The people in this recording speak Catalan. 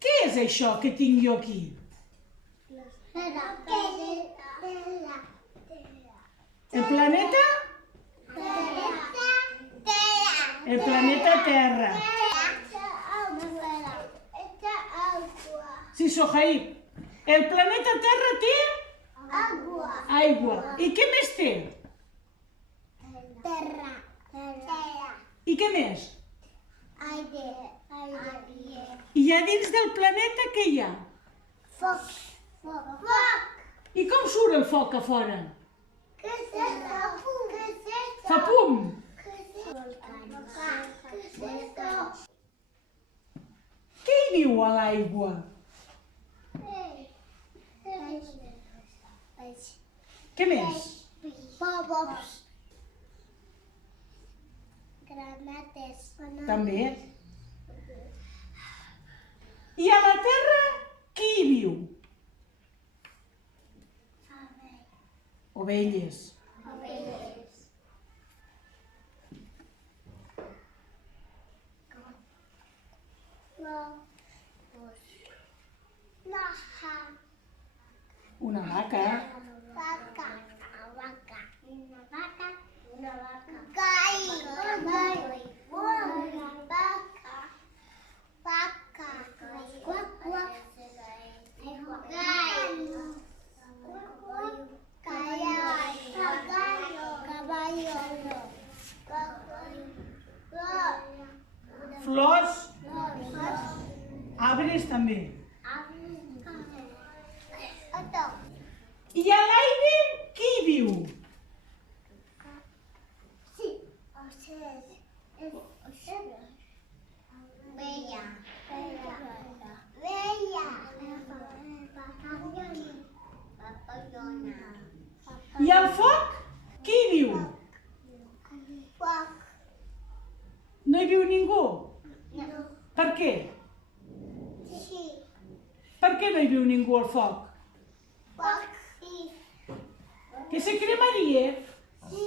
Què és això que tinc jo aquí? El planeta? El planeta Terra. Sí, Sohaib. El planeta Terra té aigua. I què més té? I què més? I a dins del planeta què hi ha? Foc. I com surt el foc a fora? Fa pum. Què hi viu a l'aigua? Què més? Bobos. Granates. També. I a la Terra qui hi viu? Ovelles. Una vaca. Flors. Arbres també. I a l'aire qui hi viu? I al foc qui hi viu? No hi viu ningú? Per què? Per què no hi viu ningú al foc? Que se cremaria? Sí.